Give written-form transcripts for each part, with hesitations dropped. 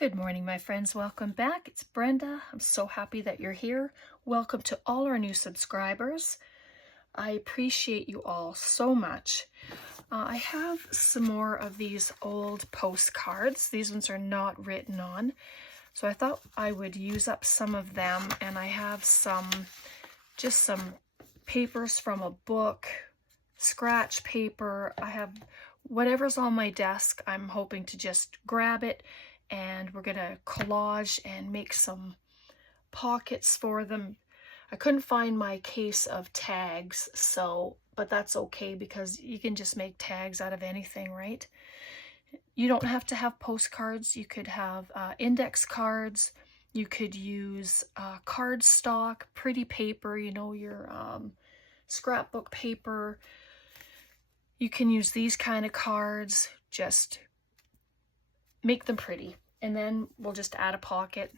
Good morning, my friends. Welcome back. It's Brenda. I'm so happy that you're here. Welcome to all our new subscribers. I appreciate you all so much. I have some more of these old postcards. These ones are not written on, so I thought I would use up some of them, and I have just some papers from a book, scratch paper. I have whatever's on my desk. I'm hoping to just grab it, and we're gonna collage and make some pockets for them. I couldn't find my case of tags, but that's okay because you can just make tags out of anything, right? You don't have to have postcards. You could have index cards. You could use cardstock, pretty paper, your scrapbook paper. You can use these kind of cards, just make them pretty, and then we'll just add a pocket.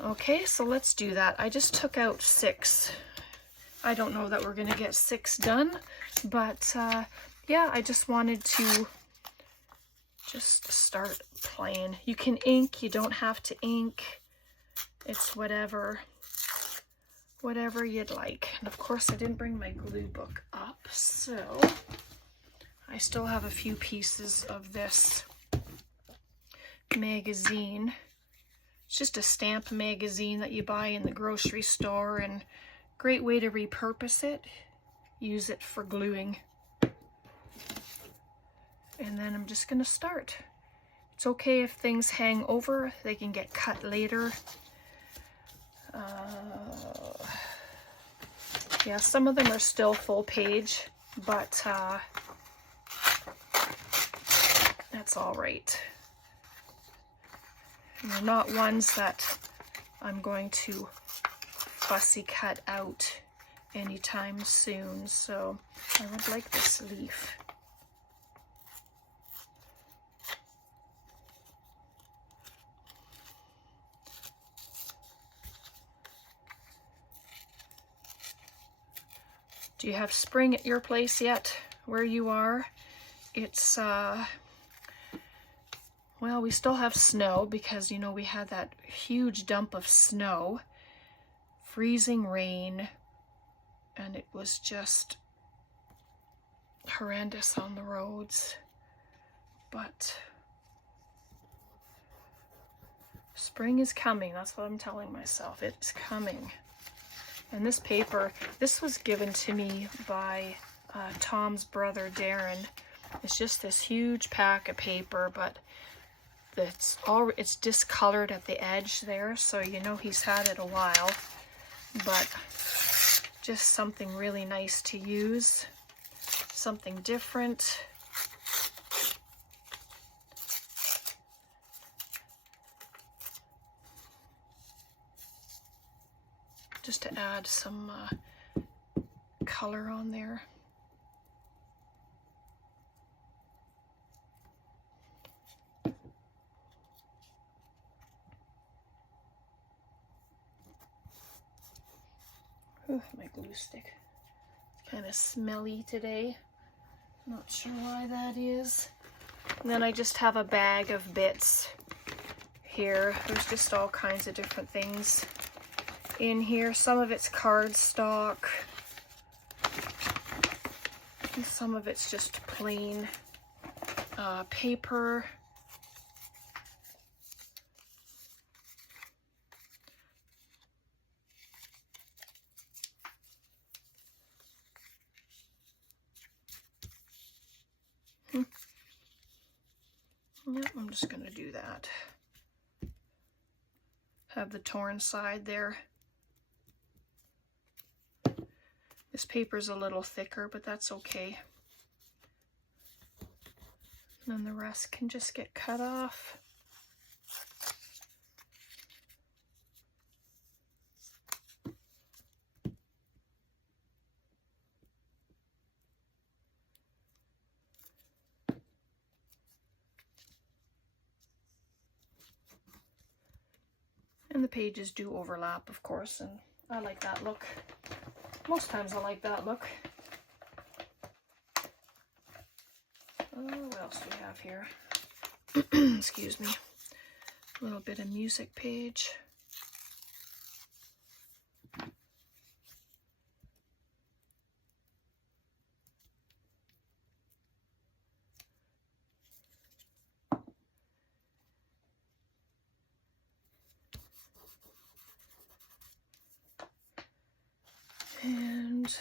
Okay, so let's do that. I just took out 6. I don't know that we're gonna get 6 done, but yeah, I just wanted to just start playing. You can ink, you don't have to ink. It's whatever you'd like. And of course I didn't bring my glue book up, so I still have a few pieces of this magazine. It's just a stamp magazine that you buy in the grocery store, and great way to repurpose it. Use it for gluing. And then I'm just gonna start. It's okay if things hang over, they can get cut later. Yeah, some of them are still full page, but that's all right. And they're not ones that I'm going to fussy cut out anytime soon, so I would like this leaf. Do you have spring at your place yet, where you are? It's, well, we still have snow because, we had that huge dump of snow, freezing rain, and it was just horrendous on the roads. But spring is coming. That's what I'm telling myself. It's coming. And this paper, this was given to me by Tom's brother, Darren. It's just this huge pack of paper, but it's discolored at the edge there, so he's had it a while. But just something really nice to use, something different. Just to add some color on there. Ooh, my glue stick. Kind of smelly today. Not sure why that is. And then I just have a bag of bits here. There's just all kinds of different things in here. Some of it's cardstock. And some of it's just plain paper. Yep, I'm just gonna do that. Have the torn side there. This paper's a little thicker, but that's okay. And then the rest can just get cut off. And the pages do overlap, of course, and I like that look. Most times I like that look. What else do we have here? Excuse me. A little bit of music page. And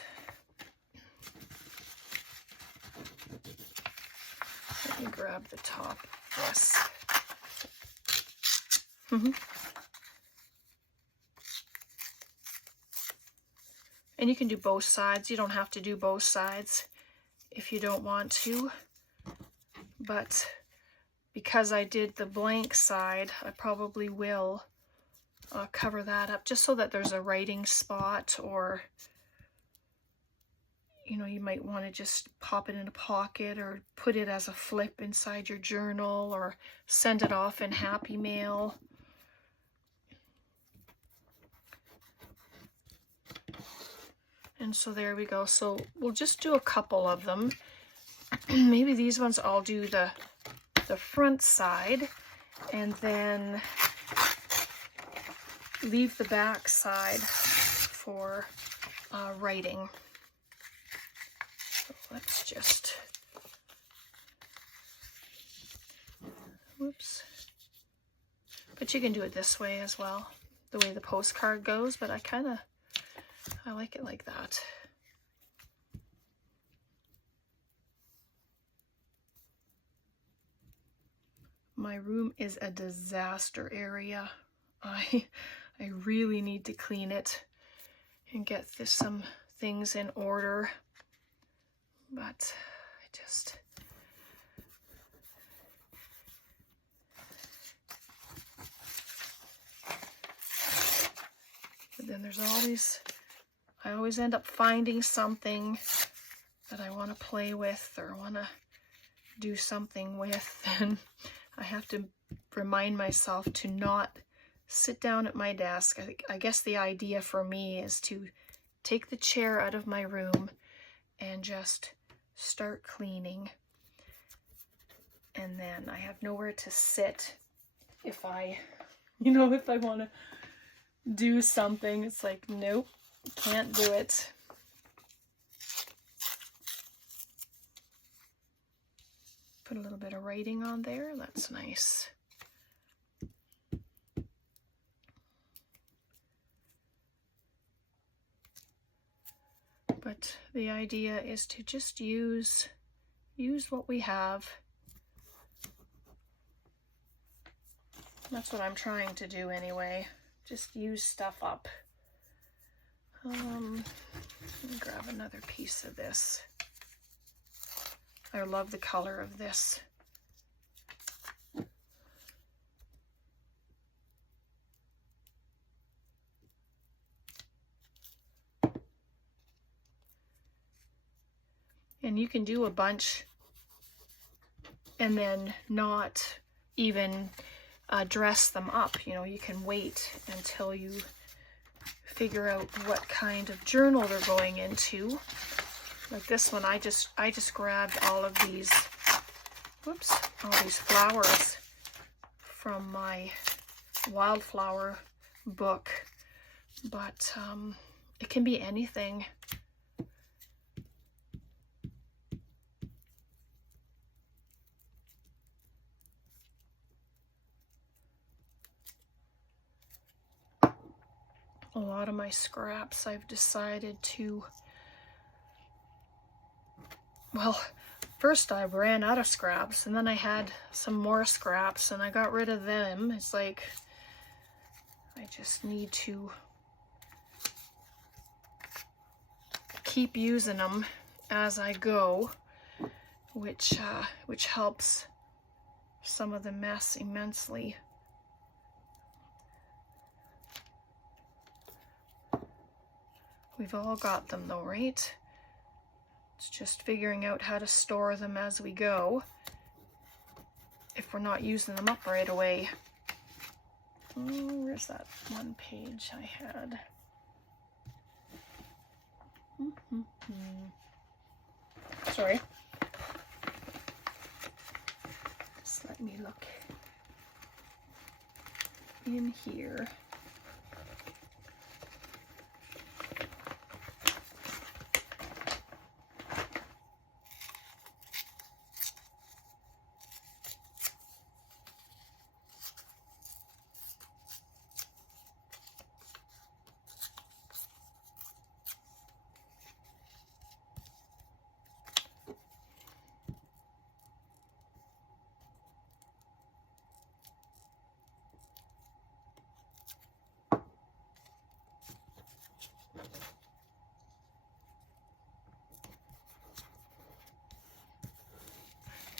let me grab the top of this. And you can do both sides. You don't have to do both sides if you don't want to. But because I did the blank side, I probably will cover that up just so that there's a writing spot, or you know, you might want to just pop it in a pocket or put it as a flip inside your journal or send it off in Happy Mail. And so there we go. So we'll just do a couple of them. Maybe these ones I'll do the front side and then leave the back side for writing. So let's just, whoops. But you can do it this way as well, the way the postcard goes, but I like it like that. My room is a disaster area. I really need to clean it and get some things in order. But but then there's all these, I always end up finding something that I want to play with or want to do something with, and I have to remind myself to not sit down at my desk. I guess the idea for me is to take the chair out of my room and just start cleaning. And then I have nowhere to sit if I want to do something. It's like, nope, can't do it. Put a little bit of writing on there. That's nice. But the idea is to just use what we have. That's what I'm trying to do anyway. Just use stuff up. Let me grab another piece of this. I love the color of this. And you can do a bunch and then not even dress them up. You know, you can wait until you figure out what kind of journal they're going into. Like this one, I just grabbed all of these, whoops, all these flowers from my wildflower book. But it can be anything. A lot of my scraps I've decided to, well, first I ran out of scraps and then I had some more scraps and I got rid of them. It's like I just need to keep using them as I go, which helps some of the mess immensely. We've all got them though, right? It's just figuring out how to store them as we go if we're not using them up right away. Oh, where's that one page I had? Sorry. Just let me look. in here.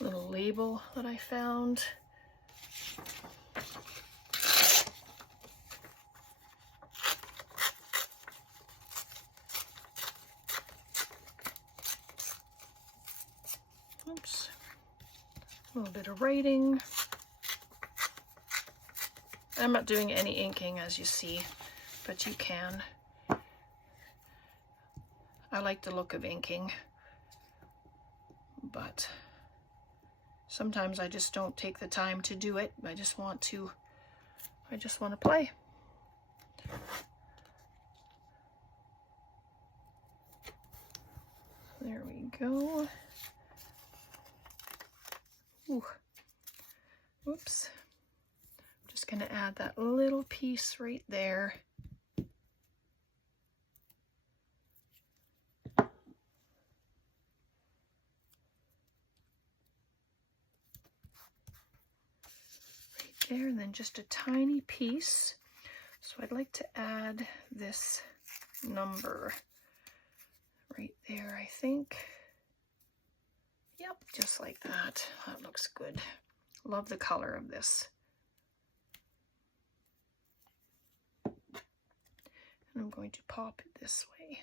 Little label that I found. Oops. A little bit of writing. I'm not doing any inking, as you see, but you can. I like the look of inking, but sometimes I just don't take the time to do it. I just want to play. There we go. Ooh. Whoops. I'm just going to add that little piece right there. There, and then just a tiny piece. So I'd like to add this number right there, I think. Yep, just like that. That looks good. Love the color of this. And I'm going to pop it this way.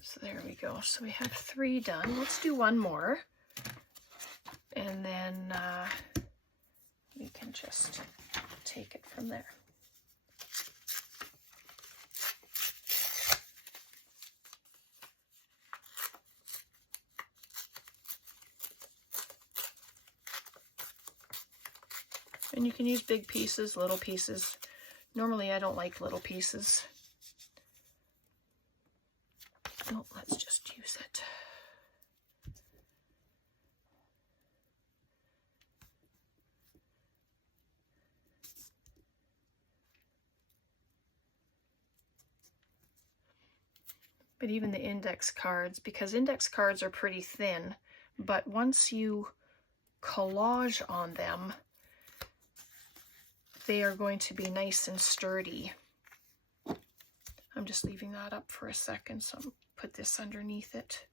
So there we go. So we have 3 done. Let's do one more. And then we can just take it from there. And you can use big pieces, little pieces. Normally I don't like little pieces. No, let's just use it. But even the index cards, because index cards are pretty thin, but once you collage on them, they are going to be nice and sturdy. I'm just leaving that up for a second, so I'll put this underneath it.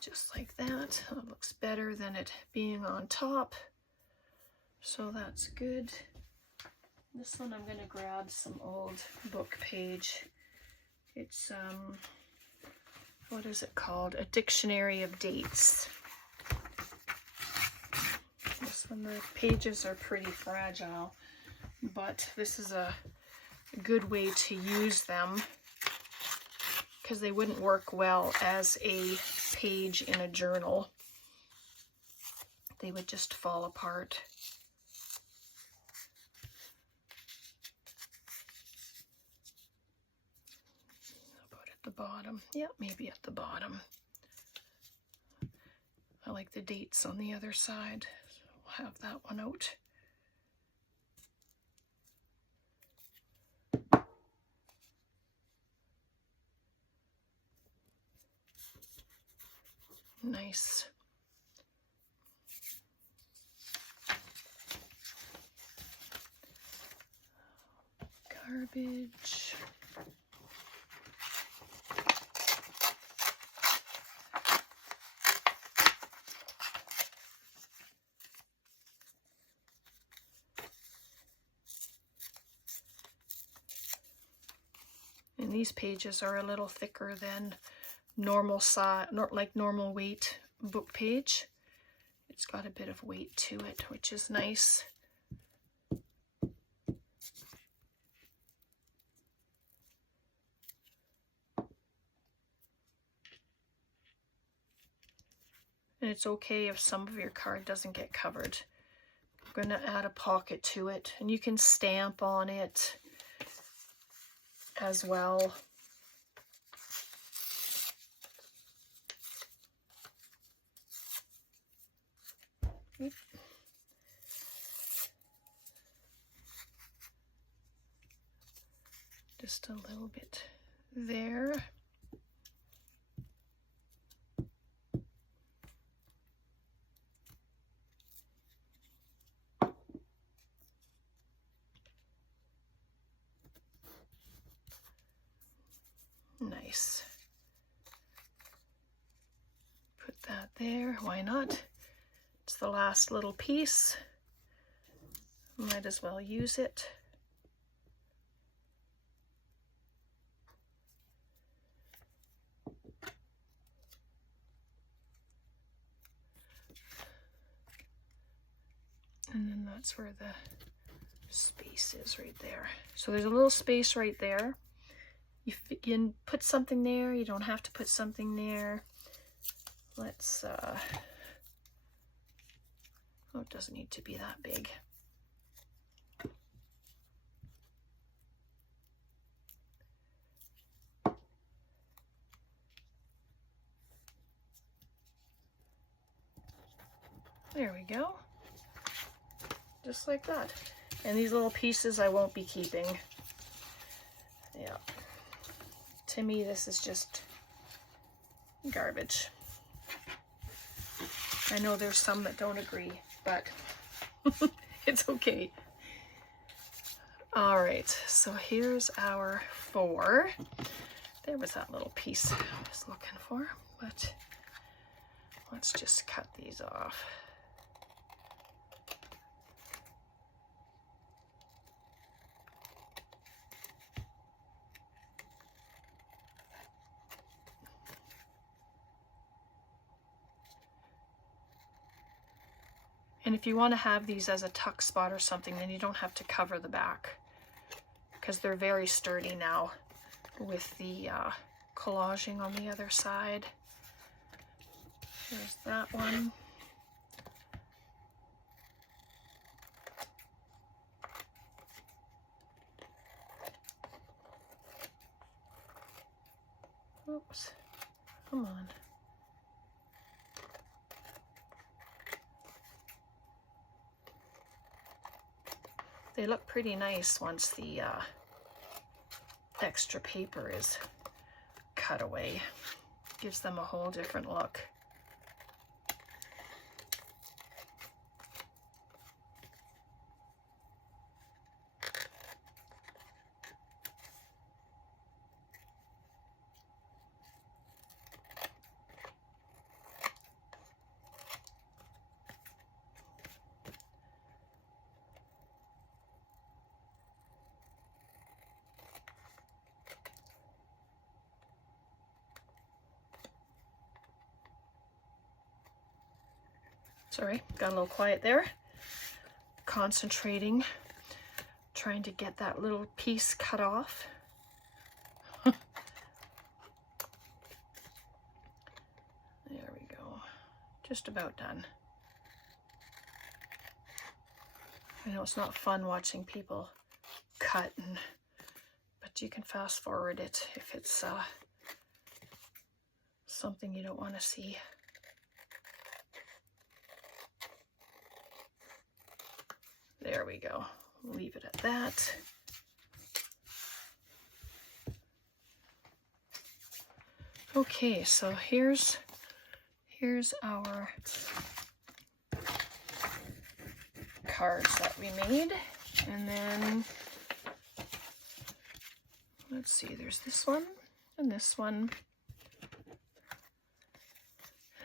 Just like that. That looks better than it being on top. So that's good. This one I'm going to grab some old book page. It's, what is it called? A Dictionary of Dates. This one, the pages are pretty fragile, but this is a good way to use them because they wouldn't work well as a page in a journal. They would just fall apart. About at the bottom. Yeah, maybe at the bottom. I like the dates on the other side. So we'll have that one out. Nice. Garbage. And these pages are a little thicker than normal size, like normal weight book page. It's got a bit of weight to it, which is nice. And it's okay if some of your card doesn't get covered. I'm going to add a pocket to it, and you can stamp on it as well. Just a little bit there. Nice. Put that there, why not? It's the last little piece. Might as well use it. And then that's where the space is right there. So there's a little space right there. You can put something there, you don't have to put something there. Let's, oh, it doesn't need to be that big. There we go. Just like that. And these little pieces I won't be keeping. Yeah. To me, this is just garbage. I know there's some that don't agree, but it's okay. All right, so here's our 4. There was that little piece I was looking for, but let's just cut these off. And if you want to have these as a tuck spot or something, then you don't have to cover the back, because they're very sturdy now with the collaging on the other side. There's that one. Oops, come on. They look pretty nice once the extra paper is cut away. Gives them a whole different look. Sorry, got a little quiet there. Concentrating, trying to get that little piece cut off. There we go. Just about done. I know it's not fun watching people cut, but you can fast forward it if it's something you don't want to see. There we go. Leave it at that. Okay, so here's our cards that we made. And then let's see, there's this one and this one.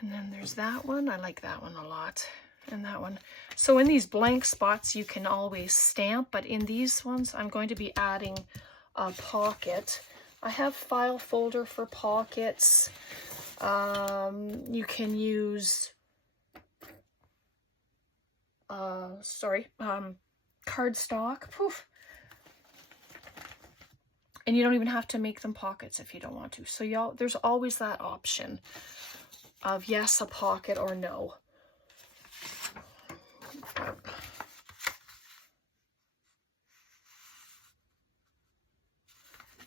And then there's that one. I like that one a lot. And that one. So in these blank spots you can always stamp, but in these ones I'm going to be adding a pocket. I have file folder for pockets. You can use cardstock. Poof. And you don't even have to make them pockets if you don't want to. So there's always that option. of yes, a pocket, or no.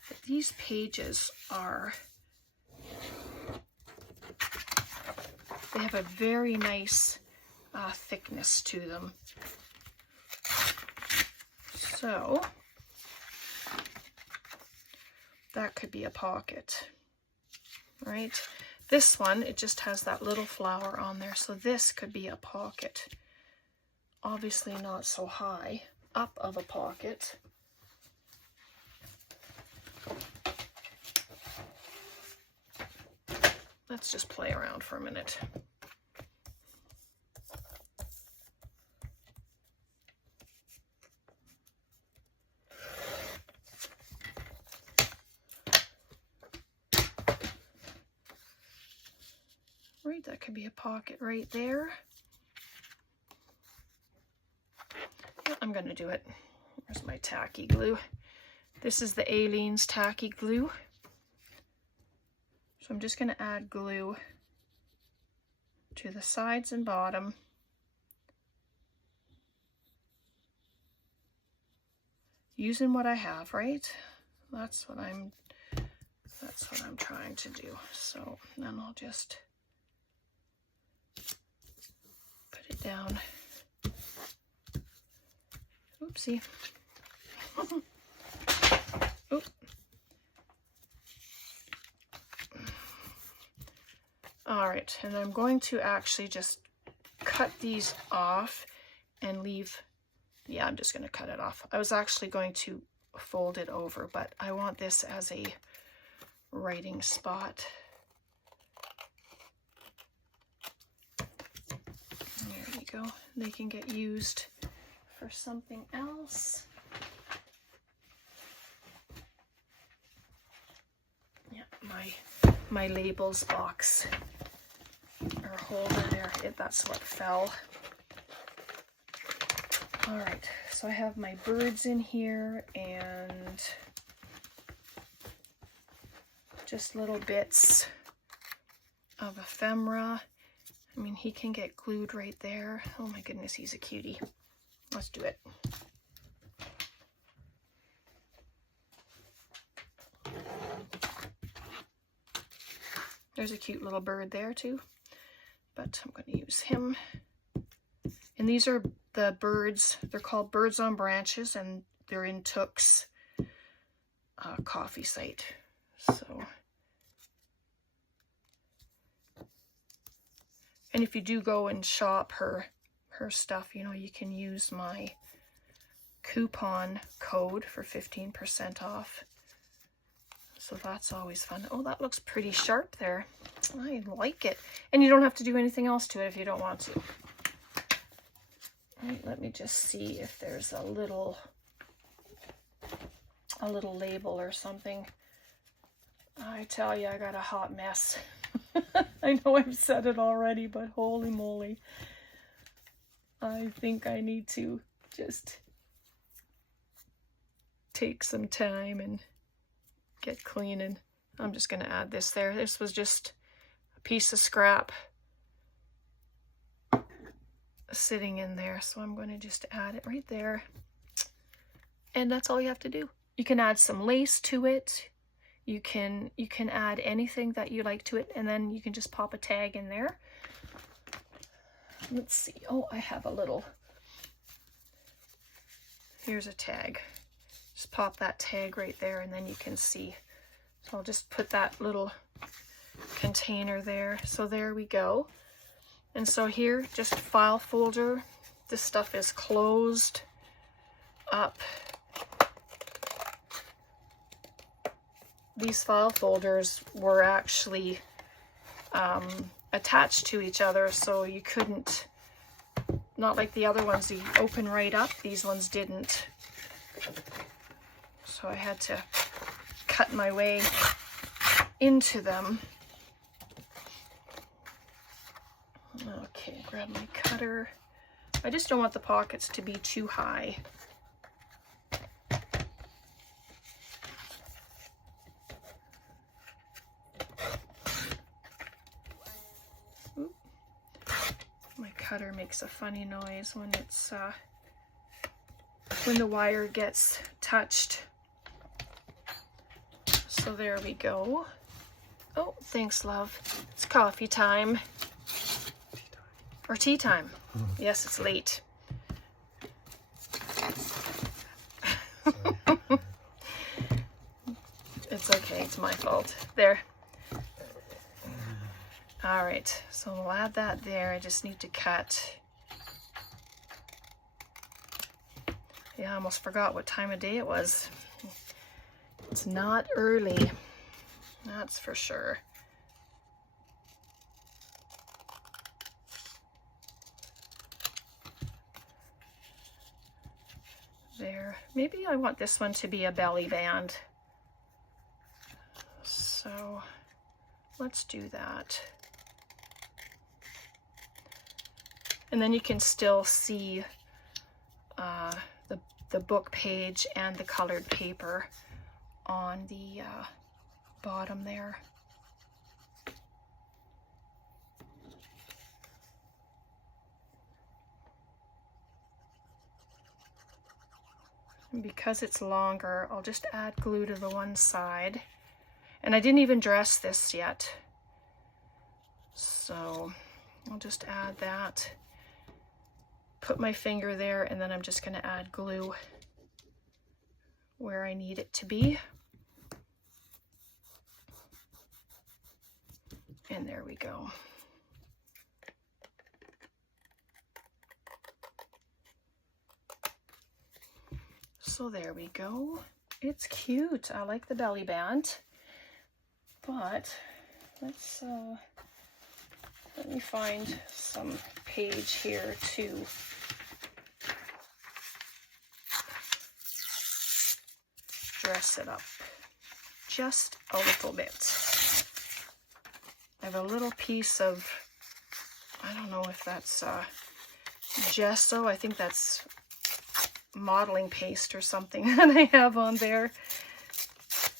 But these pages are, they have a very nice thickness to them. So that could be a pocket, right? This one, it just has that little flower on there, so this could be a pocket. Obviously not so high up of a pocket. Let's just play around for a minute. Right, that could be a pocket right there. Yeah, I'm gonna do it. Where's my tacky glue? This is the Aleene's tacky glue. So I'm just gonna add glue to the sides and bottom. Using what I have, right? That's what I'm trying to do. So then I'll just put it down. Oopsie. Oop. All right, and I'm going to actually just cut these off and leave. Yeah, I'm just going to cut it off. I was actually going to fold it over, but I want this as a writing spot. There you go. They can get used for something else. Yeah, my labels box or holder there, that's what fell. All right, so I have my birds in here and just little bits of ephemera. I mean, he can get glued right there. Oh my goodness, he's a cutie. Let's do it. There's a cute little bird there too, but I'm going to use him. And these are the birds. They're called Birds on Branches, and they're in Took's coffee site. So, and if you do go and shop her stuff, you know, you can use my coupon code for 15% off. So that's always fun. Oh, that looks pretty sharp there. I like it. And you don't have to do anything else to it if you don't want to. Right, let me just see if there's a little label or something. I tell you, I got a hot mess. I know I've said it already, but holy moly. I think I need to just take some time and get cleaning. I'm just going to add this there. This was just a piece of scrap sitting in there, so I'm going to just add it right there. And that's all you have to do. You can add some lace to it. You can add anything that you like to it, and then you can just pop a tag in there. Let's see. Oh, I have a little. Here's a tag. Just pop that tag right there, and then you can see. So I'll just put that little container there. So there we go. And so here, just file folder. This stuff is closed up. These file folders were actually attached to each other, so you couldn't, not like the other ones, you open right up. These ones didn't. So I had to cut my way into them. Okay, grab my cutter. I just don't want the pockets to be too high. cutter makes a funny noise when it's when the wire gets touched. So there we go. Oh, thanks, love. It's coffee time. Or tea time. Yes, it's late. It's okay, it's my fault. There. All right, so we'll add that there. I just need to cut. Yeah, I almost forgot what time of day it was. It's not early, that's for sure. There. Maybe I want this one to be a belly band. So let's do that. And then you can still see the book page and the colored paper on the bottom there. And because it's longer, I'll just add glue to the one side. And I didn't even dress this yet, so I'll just add that. Put my finger there, and then I'm just going to add glue where I need it to be. And there we go. So there we go. It's cute. I like the belly band. But let's let me find some page here to dress it up just a little bit. I have a little piece of, I don't know if that's gesso. I think that's modeling paste or something that I have on there.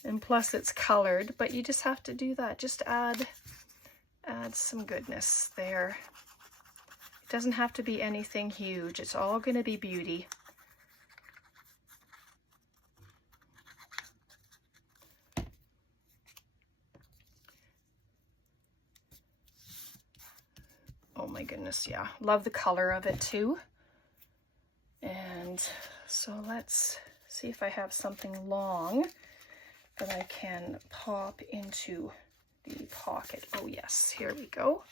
And plus it's colored, but you just have to do that. Just add some goodness there. It doesn't have to be anything huge. It's all going to be beauty. Oh my goodness, yeah. Love the color of it too. And so let's see if I have something long that I can pop into the pocket. Oh yes, here we go.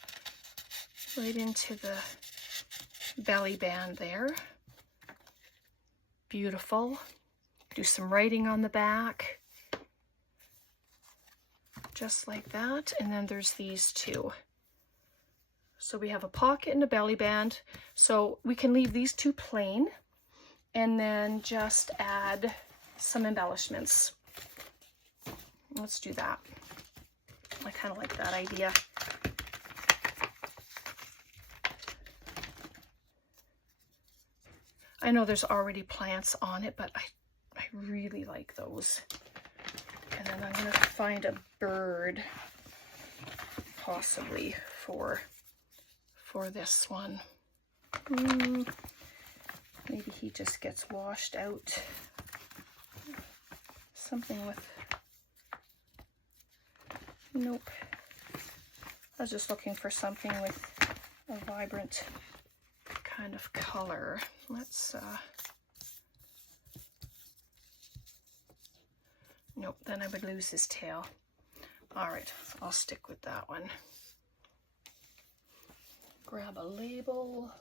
Right into the belly band there. Beautiful. Do some writing on the back. Just like that. And then there's these two. So we have a pocket and a belly band. So we can leave these two plain and then just add some embellishments. Let's do that. I kind of like that idea. I know there's already plants on it, but I really like those. And then I'm going to find a bird possibly for this one. Maybe he just gets washed out. Something with, nope. I was just looking for something with a vibrant kind of color. Let's, nope, then I would lose his tail. All right, I'll stick with that one. Grab a label.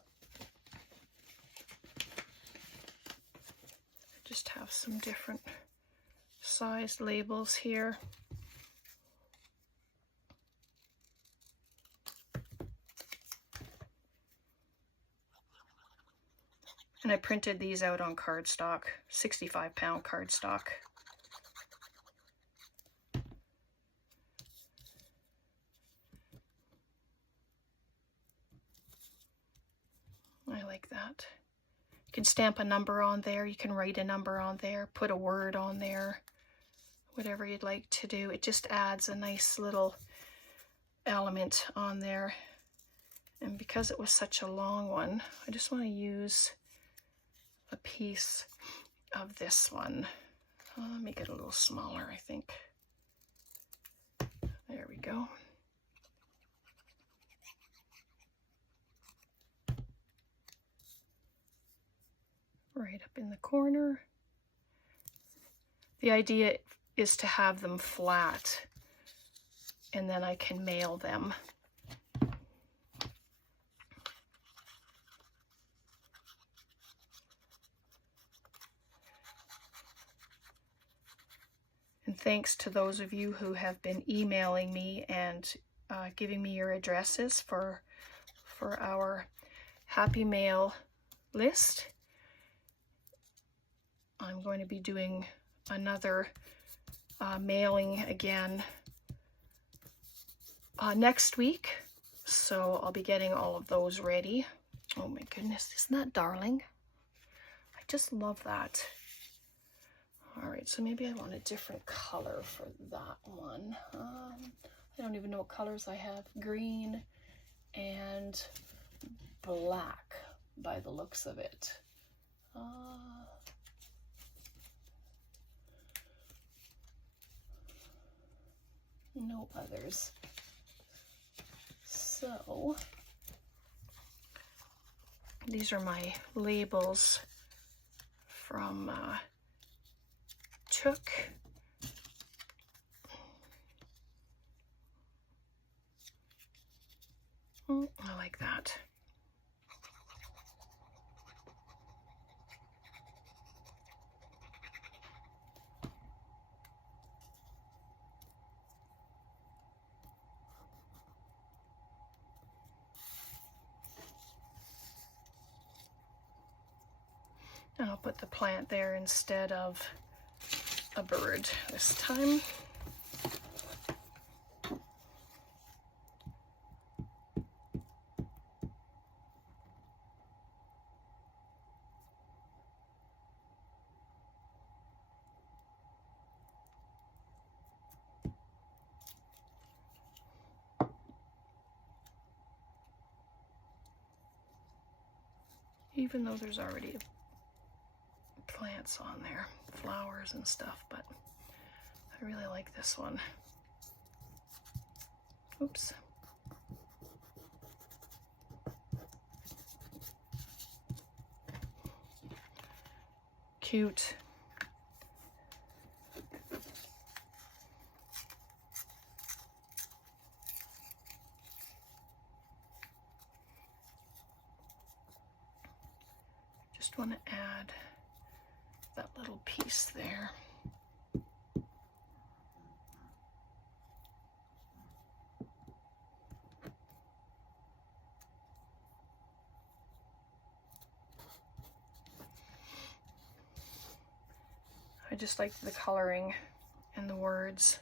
Just have some different sized labels here. And I printed these out on cardstock, 65-pound cardstock. I like that. You can stamp a number on there, you can write a number on there, put a word on there, whatever you'd like to do. It just adds a nice little element on there. And because it was such a long one, I just want to use a piece of this one. I'll make it a little smaller, I think. There we go. Right up in the corner. The idea is to have them flat, and then I can mail them. And thanks to those of you who have been emailing me and giving me your addresses for our Happy Mail list. I'm going to be doing another mailing again next week, so I'll be getting all of those ready. Oh my goodness, isn't that darling? I just love that. All right, so maybe I want a different color for that one. I don't even know what colors I have. Green and black by the looks of it. No others. So these are my labels from Chook. Oh, I like that. And I'll put the plant there instead of a bird this time. Even though there's already plants on there, flowers and stuff, but I really like this one. Oops. Cute. Just want to add that little piece there. I just liked the coloring and the words.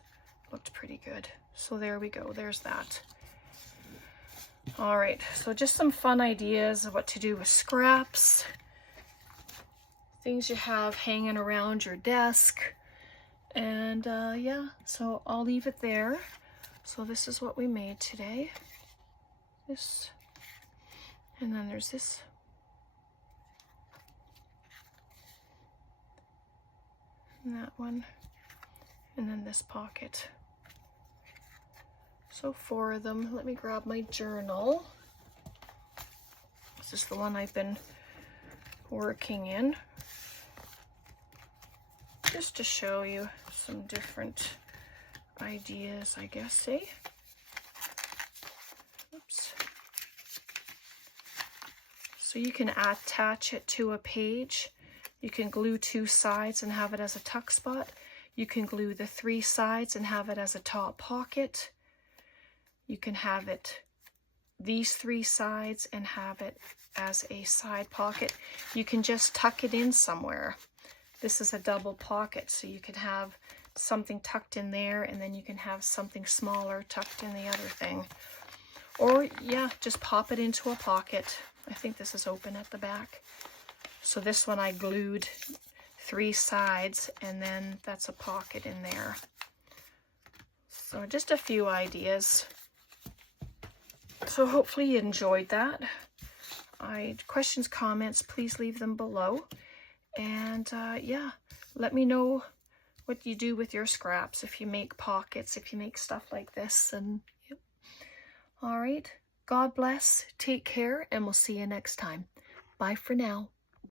Looked pretty good. So there we go. There's that. All right. So just some fun ideas of what to do with scraps. Things you have hanging around your desk. And yeah, so I'll leave it there. So this is what we made today. This. And then there's this. And that one, and then this pocket. So 4 of them. Let me grab my journal. This is the one I've been working in, just to show you some different ideas, I guess, eh? Oops. So you can attach it to a page. You can glue 2 sides and have it as a tuck spot. You can glue the 3 sides and have it as a top pocket. You can have it these 3 sides and have it as a side pocket. You can just tuck it in somewhere. This is a double pocket, so you can have something tucked in there, and then you can have something smaller tucked in the other thing. Or yeah, just pop it into a pocket. I think this is open at the back. So this one I glued 3 sides, and then that's a pocket in there. So just a few ideas. So hopefully you enjoyed that. Questions, comments, please leave them below. And yeah, let me know what you do with your scraps, if you make pockets, if you make stuff like this. And yep. All right, God bless, take care, and we'll see you next time. Bye for now.